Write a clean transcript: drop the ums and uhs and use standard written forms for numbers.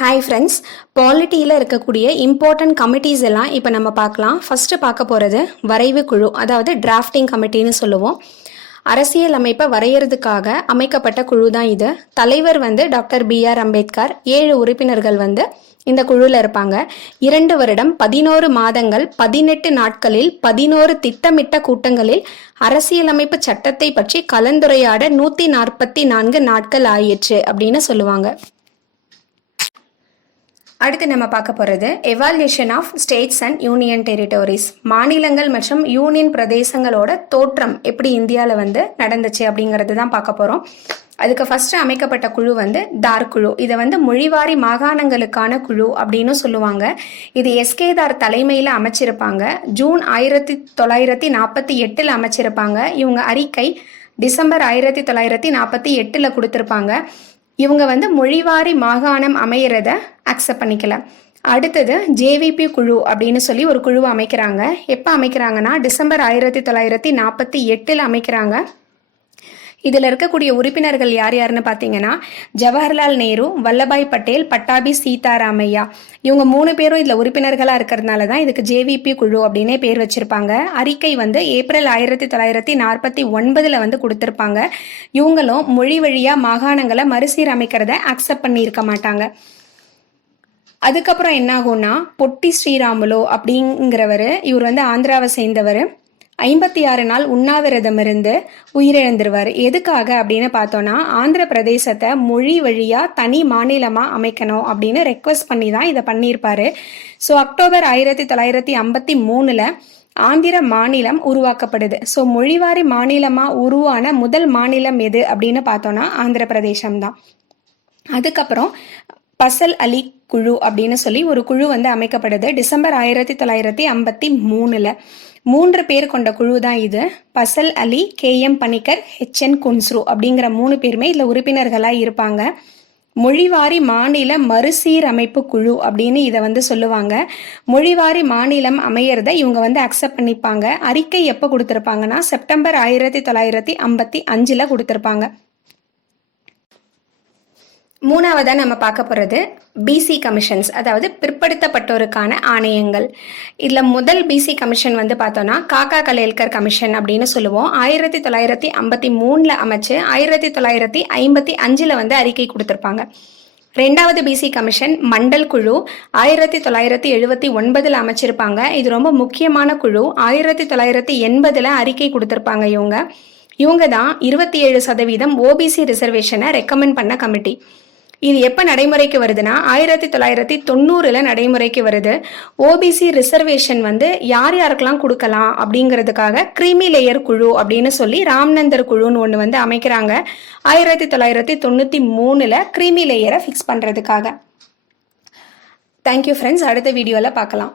Hi friends, பாலிட்டியில் இருக்கக்கூடிய important committees எல்லாம் இப்போ நம்ம பார்க்கலாம். ஃபஸ்ட்டு பார்க்க போகிறது வரைவு குழு, அதாவது டிராஃப்டிங் கமிட்டின்னு சொல்லுவோம். அரசியல் அமைப்பை வரைகிறதுக்காக அமைக்கப்பட்ட குழு தான் இது. தலைவர் டாக்டர் பிஆர் அம்பேத்கர். 7 உறுப்பினர்கள் இந்த குழுவில் இருப்பாங்க. 2 வருடம் 11 மாதங்கள் 18 நாட்களில் 11 திட்டமிட்ட கூட்டங்களில் அரசியலமைப்பு சட்டத்தை பற்றி கலந்துரையாட 144 நாட்கள் ஆயிற்று அப்படின்னு சொல்லுவாங்க. அடுத்து நம்ம பார்க்க போகிறது evolution of states and union territories. மாநிலங்கள் மற்றும் யூனியன் பிரதேசங்களோட தோற்றம் எப்படி இந்தியாவில் நடந்துச்சு அப்படிங்கிறது தான் பார்க்க போகிறோம். அதுக்கு ஃபஸ்ட்டு அமைக்கப்பட்ட குழு தார் குழு. இதை மொழிவாரி மாகாணங்களுக்கான குழு அப்படின்னு சொல்லுவாங்க. இது எஸ்கேதார் தலைமையில் அமைச்சிருப்பாங்க. ஜூன் 1948 அமைச்சிருப்பாங்க. இவங்க அறிக்கை டிசம்பர் 1948 கொடுத்துருப்பாங்க. இவங்க மொழிவாரி மாகாணம் அமைகிறத அக்செப்ட் பண்ணிக்கல. அடுத்தது ஜேவிபி குழு அப்படின்னு சொல்லி ஒரு குழுவை அமைக்கிறாங்க. எப்போ அமைக்கிறாங்கன்னா டிசம்பர் 1948 அமைக்கிறாங்க. இதில் இருக்கக்கூடிய உறுப்பினர்கள் யார் யாருன்னு பார்த்தீங்கன்னா ஜவஹர்லால் நேரு, வல்லபாய் பட்டேல், பட்டாபி சீதாராமையா. இவங்க 3 பேரும் இதில் உறுப்பினர்களாக இருக்கிறதுனால தான் இதுக்கு ஜேவிபி குழு அப்படின்னே பேர் வச்சிருப்பாங்க. அறிக்கை ஏப்ரல் 1949 கொடுத்துருப்பாங்க. இவங்களும் மொழி வழியாக மாகாணங்களை மறுசீரமைக்கிறத அக்செப்ட் பண்ணியிருக்க மாட்டாங்க. அதுக்கப்புறம் என்ன ஆகும்னா பொட்டி ஸ்ரீராமுலு அப்படிங்கிறவர், இவர் ஆந்திராவை சேர்ந்தவர். 56 நாள் உண்ணாவிரதம் இருந்து உயிரிழந்துருவார். எதுக்காக அப்படின்னு பார்த்தோன்னா ஆந்திர பிரதேசத்தை மொழி வழியாக தனி மாநிலமாக அமைக்கணும் அப்படின்னு ரெக்வஸ்ட் பண்ணி தான் இதை பண்ணியிருப்பாரு. ஸோ அக்டோபர் 1953 ஆந்திர மாநிலம் உருவாக்கப்படுது. ஸோ மொழிவாரி மாநிலமாக உருவான முதல் மாநிலம் எது அப்படின்னு பார்த்தோன்னா ஆந்திர பிரதேசம் தான். அதுக்கப்புறம் பசல் அலி குழு அப்படின்னு சொல்லி ஒரு குழு அமைக்கப்படுது டிசம்பர் 1953. 3 பேர் கொண்ட குழு தான் இது. பசல் அலி, KM பணிக்கர், HN குன்ஸ்ரு அப்படிங்கிற 3 பேருமே இதில் உறுப்பினர்களாக இருப்பாங்க. மொழிவாரி மாநில மறுசீரமைப்பு குழு அப்படின்னு இதை சொல்லுவாங்க. மொழிவாரி மாநிலம் அமையறத இவங்க அக்செப்ட் பண்ணிப்பாங்க. அறிக்கை எப்போ கொடுத்துருப்பாங்கன்னா செப்டம்பர் 1955 கொடுத்துருப்பாங்க. மூணாவதாக நம்ம பார்க்க போகிறது பிசி கமிஷன்ஸ், அதாவது பிற்படுத்தப்பட்டோருக்கான ஆணையங்கள். இதில் முதல் பிசி கமிஷன் பார்த்தோன்னா காக்கா கலேல்கர் கமிஷன் அப்படின்னு சொல்லுவோம். 1953 அமைச்சு 1955 அறிக்கை கொடுத்துருப்பாங்க. 2வது பிசி கமிஷன் மண்டல் குழு 1979 அமைச்சிருப்பாங்க. இது ரொம்ப முக்கியமான குழு. 1980 அறிக்கை கொடுத்துருப்பாங்க. இவங்க தான் 27% ஓபிசி ரிசர்வேஷனை ரெக்கமெண்ட் பண்ண கமிட்டி. இது எப்போ நடைமுறைக்கு வருதுன்னா 1990 நடைமுறைக்கு வருது. ஓபிசி ரிசர்வேஷன் யார் யாருக்கெல்லாம் கொடுக்கலாம் அப்படிங்கிறதுக்காக கிரீமி லேயர் குழு அப்படின்னு சொல்லி ராம்நந்தர் குழுன்னு ஒன்று அமைக்கிறாங்க. 1993 கிரீமி லேயரை ஃபிக்ஸ் பண்ணுறதுக்காக. தேங்க்யூ ஃப்ரெண்ட்ஸ், அடுத்த வீடியோவில் பார்க்கலாம்.